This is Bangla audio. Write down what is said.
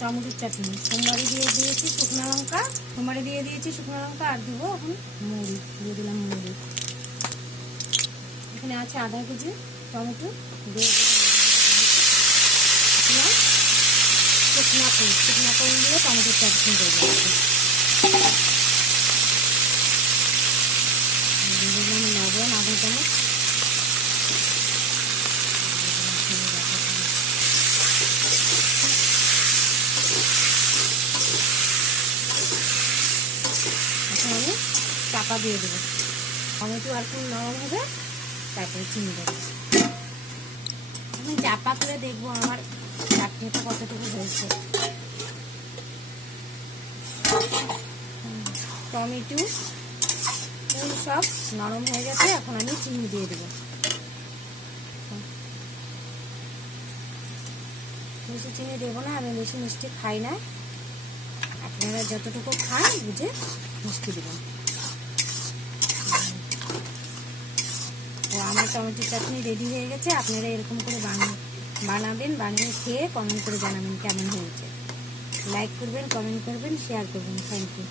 টমেটোর চাটনি। সোমবারে দিয়ে দিয়েছি শুকনো লঙ্কা, সোমবারে দিয়ে দিয়েছি শুকনো লঙ্কা, আর দেবো এখন মুড়ি, দিয়ে দিলাম মুড়ি। এখানে আছে আধা কেজি টমেটো, দিয়ে দিলাম শুকনো কোল দিয়ে টমেটোর চাটনি দেবো। দিয়ে দিলাম লবণ আধা চামচ, আমি চাপা দিয়ে দেবো। টমেটো আর একটু নরম হবে, তারপরে চিনি দেবো। আমি চাপা করে দেখবো আমার চাটনিটা কতটুকু হয়েছে। টমেটো ফুল সব নরম হয়ে গেছে, এখন আমি চিনি দিয়ে দেবো। বেশি চিনি দেবো না, আমি বেশি মিষ্টি খাই না, আপনারা যতটুকু খান বুঝে মিষ্টি দেবেন। তো আমার টমেটো চাটনি রেডি হয়ে গেছে। আপনারা এরকম করে বানাবেন, বানিয়ে খেয়ে কমেন্ট করে জানাবেন কেমন হয়েছে। লাইক করবেন, কমেন্ট করবেন, শেয়ার করবেন। Thank you.